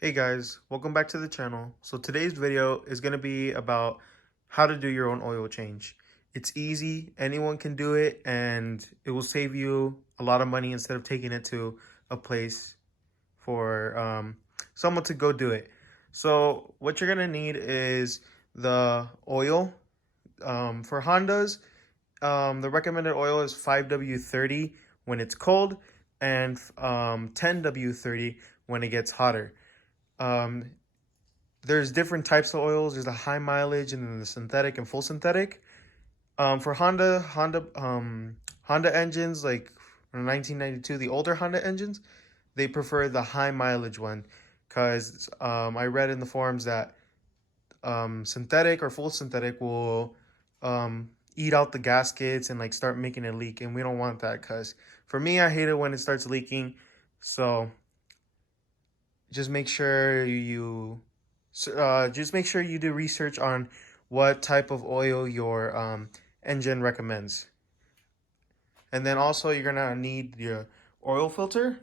Hey guys, welcome back to the channel. So today's video is going to be about how to do your own oil change. It's easy, anyone can do it, and it will save you a lot of money instead of taking it to a place for someone to go do it. So what you're going to need is the oil. For Hondas, the recommended oil is 5W30 when it's cold and 10W30 when it gets hotter. Um, there's different types of oils. There's the high mileage and then the synthetic and full synthetic. For Honda engines like from 1992, the older Honda engines, they prefer the high mileage one because I read in the forums that synthetic or full synthetic will eat out the gaskets and like start making it leak, and we don't want that because for me, I hate it when it starts leaking. So just make sure you do research on what type of oil your engine recommends. And then also you're gonna need your oil filter.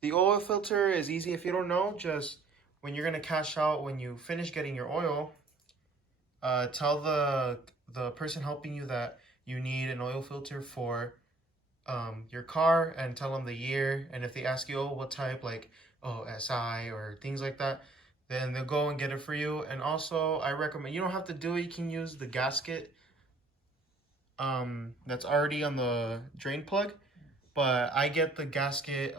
The oil filter is easy if you don't know. Just when you're gonna cash out, when you finish getting your oil, tell the person helping you that you need an oil filter for your car, and tell them the year. And if they ask you, oh, what type, like, oh, SI or things like that, then they'll go and get it for you. And also, I recommend, you don't have to do it. You can use the gasket that's already on the drain plug. But I get the gasket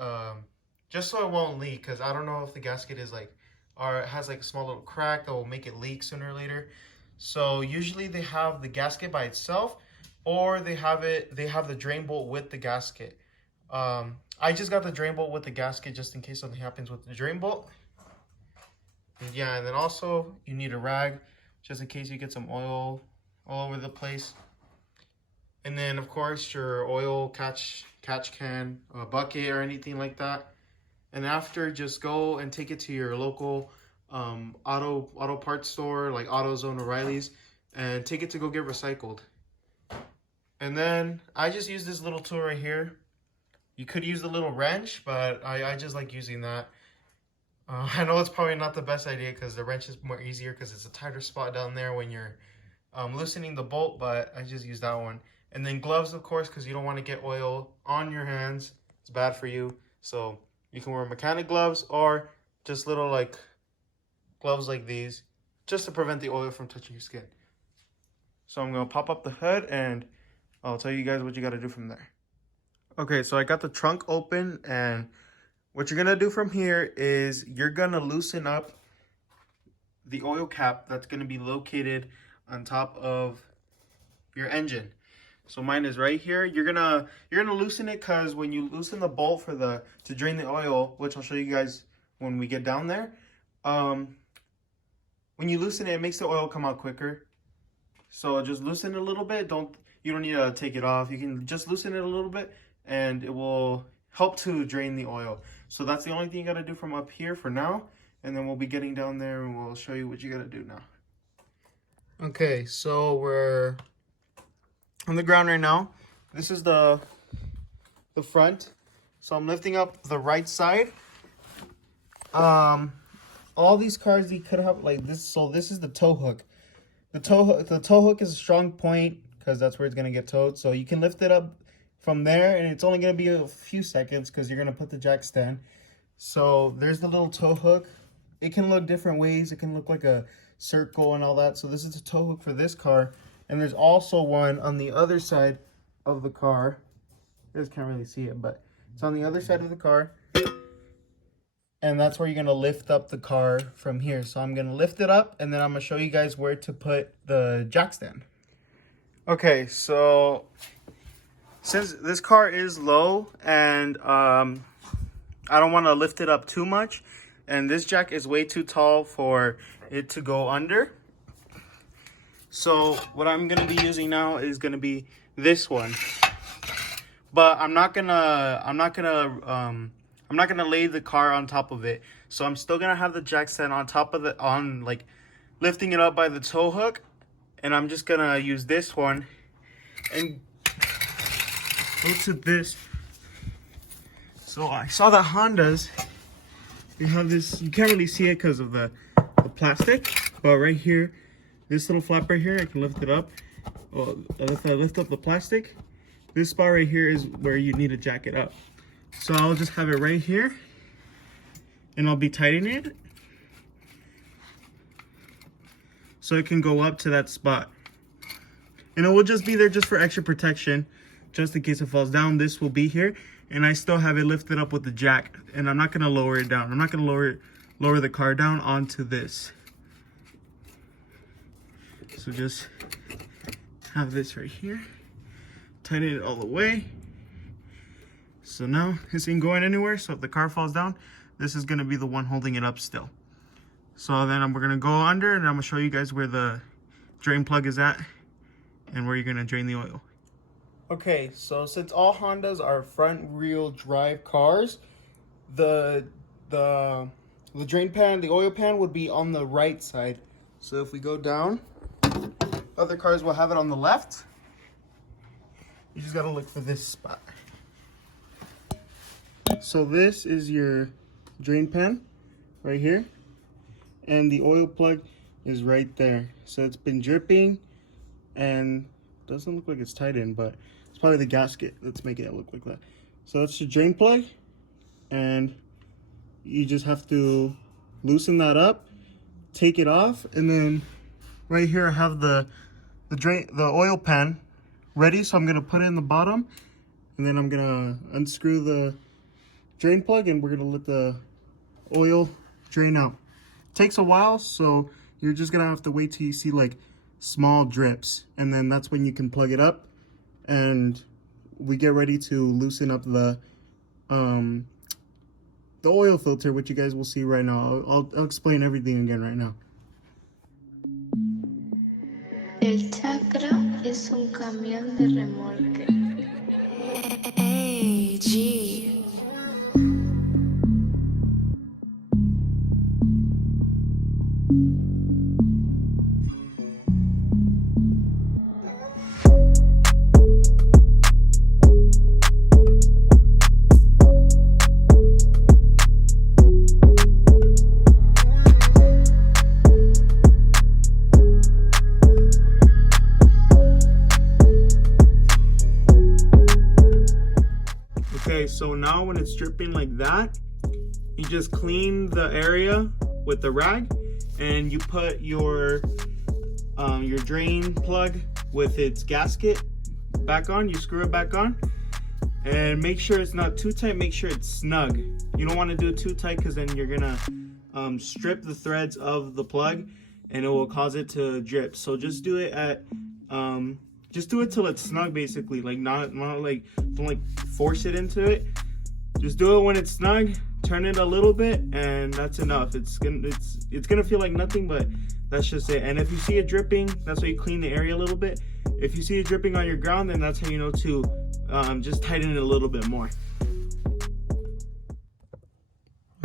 just so it won't leak, because I don't know if the gasket is like, or it has like a small little crack that will make it leak sooner or later. So usually they have the gasket by itself, or they have the drain bolt with the gasket. I just got the drain bolt with the gasket just in case something happens with the drain bolt. And yeah, and then also you need a rag just in case you get some oil all over the place. And then of course your oil catch can, a bucket or anything like that. And after, just go and take it to your local auto parts store like AutoZone, O'Reilly's, and take it to go get recycled. And then I just use this little tool right here. You could use the little wrench, but I just like using that. I know it's probably not the best idea because the wrench is more easier because it's a tighter spot down there when you're loosening the bolt, but I just use that one. And then gloves, of course, because you don't want to get oil on your hands. It's bad for you. So you can wear mechanic gloves or just little like gloves like these, just to prevent the oil from touching your skin. So I'm going to pop up the hood and I'll tell you guys what you got to do from there. Okay, so I got the trunk open, and what you're going to do from here is you're going to loosen up the oil cap that's going to be located on top of your engine. So mine is right here. You're gonna loosen it because when you loosen the bolt for to drain the oil, which I'll show you guys when we get down there, when you loosen it, it makes the oil come out quicker. So just loosen it a little bit. You don't need to take it off. You can just loosen it a little bit, and it will help to drain the oil. So that's the only thing you gotta do from up here for now, and then we'll be getting down there and we'll show you what you gotta do now. Okay, so we're on the ground right now. This is the front. So I'm lifting up the right side. All these cars, they could have like this. So this is the tow hook. The tow hook is a strong point because that's where it's gonna get towed. So you can lift it up from there, and it's only gonna be a few seconds because you're gonna put the jack stand. So there's the little tow hook. It can look different ways. It can look like a circle and all that. So this is the tow hook for this car. And there's also one on the other side of the car. You guys can't really see it, but it's on the other side of the car. And that's where you're going to lift up the car from here. So I'm going to lift it up, and then I'm going to show you guys where to put the jack stand. Okay, so since this car is low and I don't want to lift it up too much, and this jack is way too tall for it to go under. So what I'm gonna be using now is gonna be this one, but I'm not gonna lay the car on top of it. So I'm still gonna have the jack stand on top of like lifting it up by the tow hook, and I'm just gonna use this one and go to this. So I saw that Hondas, we have this, you can't really see it because of the plastic, but right here, this little flap right here, I can lift it up. Well, if I lift up the plastic, this spot right here is where you need to jack it up. So I'll just have it right here, and I'll be tightening it so it can go up to that spot. And it will just be there just for extra protection, just in case it falls down. This will be here, and I still have it lifted up with the jack, and I'm not gonna lower it down. I'm not gonna lower the car down onto this. So just have this right here, tighten it all the way. So now this ain't going anywhere, so if the car falls down, this is gonna be the one holding it up still. So then we're gonna go under, and I'm gonna show you guys where the drain plug is at and where you're gonna drain the oil. Okay, so since all Hondas are front wheel drive cars, the drain pan, the oil pan would be on the right side. So if we go down, other cars will have it on the left. You just gotta look for this spot. So this is your drain pan right here, and the oil plug is right there. So it's been dripping and doesn't look like it's tightened, but it's probably the gasket that's making it look like that. So that's your drain plug, and you just have to loosen that up, take it off, and then right here I have the oil pan ready. So I'm gonna put it in the bottom, and then I'm gonna unscrew the drain plug, and we're gonna let the oil drain out. Takes a while, so you're just gonna have to wait till you see like small drips, and then that's when you can plug it up, and we get ready to loosen up the oil filter, which you guys will see right now. I'll explain everything again right now. El chakra es un camión de remolque. AG. Okay, so now when it's dripping like that, you just clean the area with the rag, and you put your drain plug with its gasket back on. You screw it back on, and make sure it's not too tight. Make sure it's snug. You don't want to do it too tight, because then you're gonna strip the threads of the plug, and it will cause it to drip. So just do it at just do it till it's snug, basically. Like not like, don't like force it into it. Just do it when it's snug. Turn it a little bit, and that's enough. It's gonna feel like nothing, but that's just it. And if you see it dripping, that's why you clean the area a little bit. If you see it dripping on your ground, then that's how you know to just tighten it a little bit more.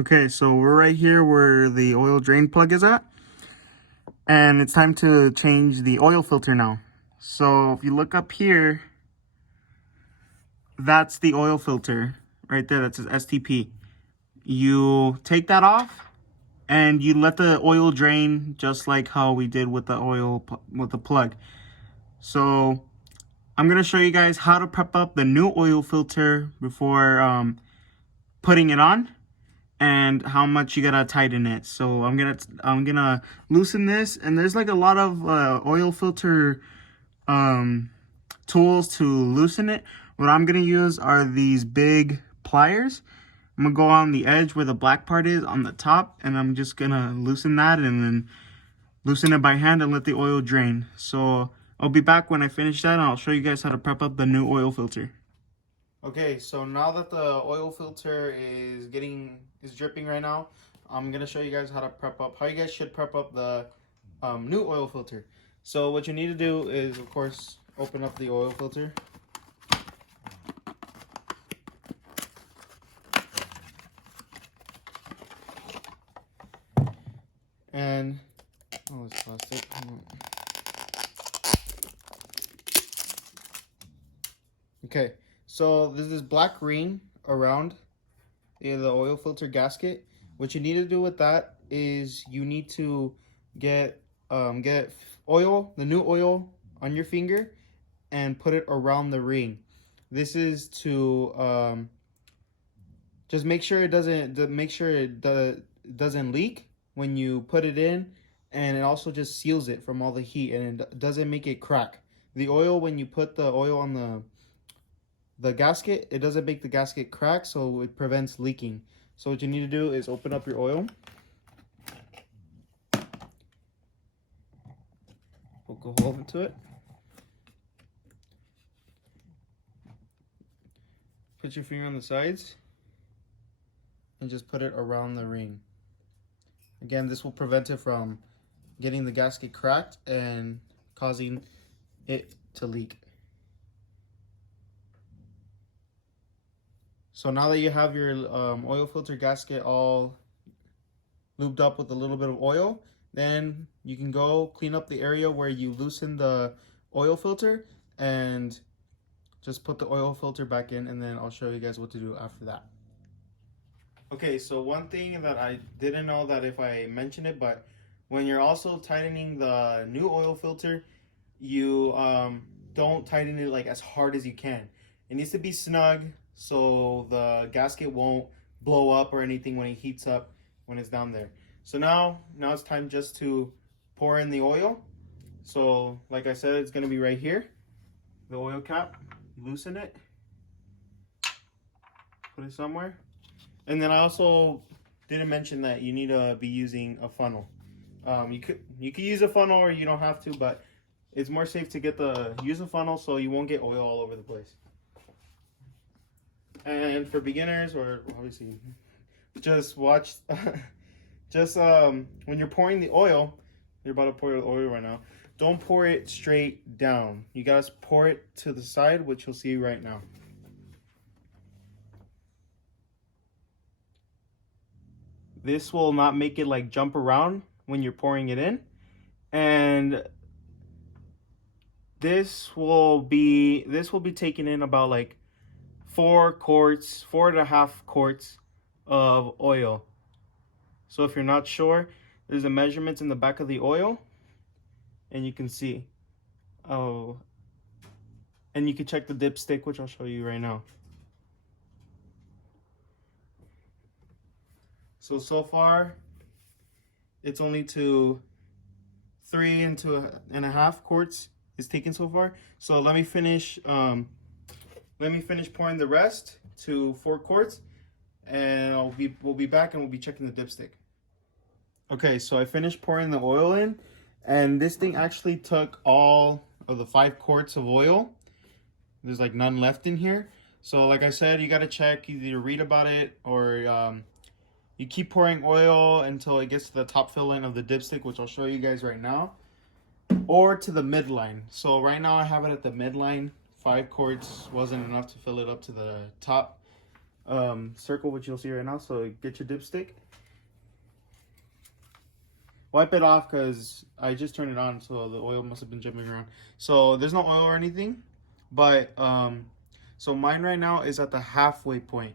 Okay, so we're right here where the oil drain plug is at, and it's time to change the oil filter now. So if you look up here, that's the oil filter right there that says STP. You take that off, and you let the oil drain just like how we did with the plug. So I'm gonna show you guys how to prep up the new oil filter before putting it on, and how much you gotta tighten it. So I'm gonna loosen this, and there's like a lot of oil filter tools to loosen it. What I'm gonna use are these big pliers. I'm gonna go on the edge where the black part is on the top, and I'm just gonna loosen that, and then loosen it by hand and let the oil drain. So I'll be back when I finish that, and I'll show you guys how to prep up the new oil filter. Okay, so now that the oil filter is dripping right now, I'm gonna show you guys how you guys should prep up the new oil filter. So what you need to do is, of course, open up the oil filter. And, oh, it's plastic. Okay, so there's this black ring around the oil filter gasket. What you need to do with that is you need to get get oil, the new oil on your finger, and put it around the ring. This is to just make sure it doesn't leak when you put it in, and it also just seals it from all the heat, and it doesn't make it crack. The oil, when you put the oil on the gasket, it doesn't make the gasket crack, so it prevents leaking. So what you need to do is open up your oil. We'll go over to it. Put your finger on the sides and just put it around the ring. Again, this will prevent it from getting the gasket cracked and causing it to leak. So now that you have your oil filter gasket all lubed up with a little bit of oil, then you can go clean up the area where you loosen the oil filter and just put the oil filter back in, and then I'll show you guys what to do after that. Okay, so one thing that I didn't know that if I mentioned it, but when you're also tightening the new oil filter, you don't tighten it like as hard as you can. It needs to be snug so the gasket won't blow up or anything when it heats up when it's down there. So now it's time just to pour in the oil. So like I said, it's gonna be right here, the oil cap. Loosen it, put it somewhere. And then I also didn't mention that you need to be using a funnel. You could use a funnel or you don't have to, but it's more safe to use a funnel so you won't get oil all over the place. And for beginners, or obviously just watch, when you're pouring the oil, you're about to pour the oil right now, don't pour it straight down. You guys pour it to the side, which you'll see right now. This will not make it like jump around when you're pouring it in. And this will be taken in about like 4.5 quarts of oil. So if you're not sure, there's the measurements in the back of the oil, and you can see. Oh, and you can check the dipstick, which I'll show you right now. So far, it's only to 3.5 quarts is taken so far. So let me finish pouring the rest to 4 quarts, and we'll be back and we'll be checking the dipstick. Okay, so I finished pouring the oil in, and this thing actually took all of the 5 quarts of oil. There's like none left in here. So like I said, you gotta check, either read about it or you keep pouring oil until it gets to the top fill line of the dipstick, which I'll show you guys right now, or to the midline. So right now I have it at the midline. 5 quarts wasn't enough to fill it up to the top circle, which you'll see right now. So get your dipstick. Wipe it off because I just turned it on, so the oil must have been jumping around. So there's no oil or anything, but so mine right now is at the halfway point.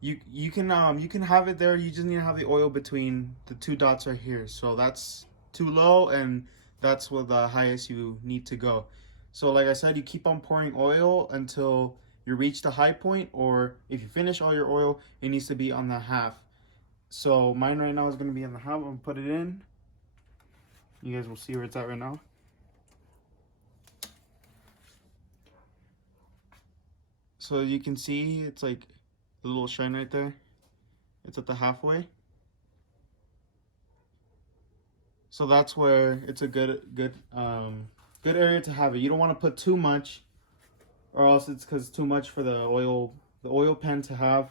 You can have it there. You just need to have the oil between the 2 dots right here. So that's too low, and that's what the highest you need to go. So like I said, you keep on pouring oil until you reach the high point, or if you finish all your oil, it needs to be on the half. So mine right now is going to be on the half. I'm going to put it in. You guys will see where it's at right now. So you can see it's like the little shine right there. It's at the halfway. So that's where it's a good area to have it. You don't want to put too much, or else it's because too much for the oil pen to have.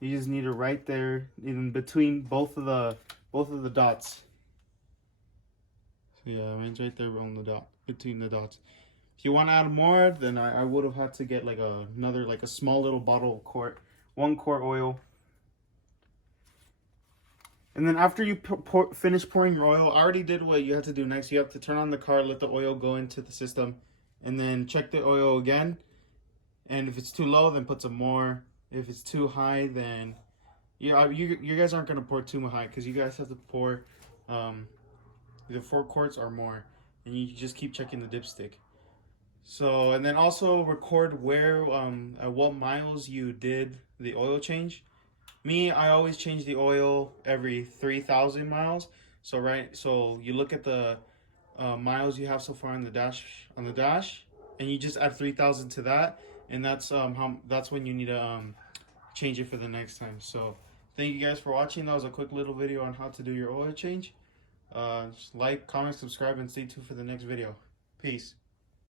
You just need it right there, in between both of the dots. So yeah, mine's right there on the dot, between the dots. If you want to add more, then I would have had to get like a small little bottle of 1 quart oil. And then after you finish pouring your oil, I already did what you have to do next. You have to turn on the car, let the oil go into the system, and then check the oil again. And if it's too low, then put some more. If it's too high, then you guys aren't gonna pour too high because you guys have to pour either 4 quarts or more, and you just keep checking the dipstick. So, and then also record where at what miles you did the oil change. Me, I always change the oil every 3,000 miles. So you look at the miles you have so far on the dash, and you just add 3,000 to that, and that's when you need to change it for the next time. So thank you guys for watching. That was a quick little video on how to do your oil change. Just like, comment, subscribe, and stay tuned for the next video. Peace.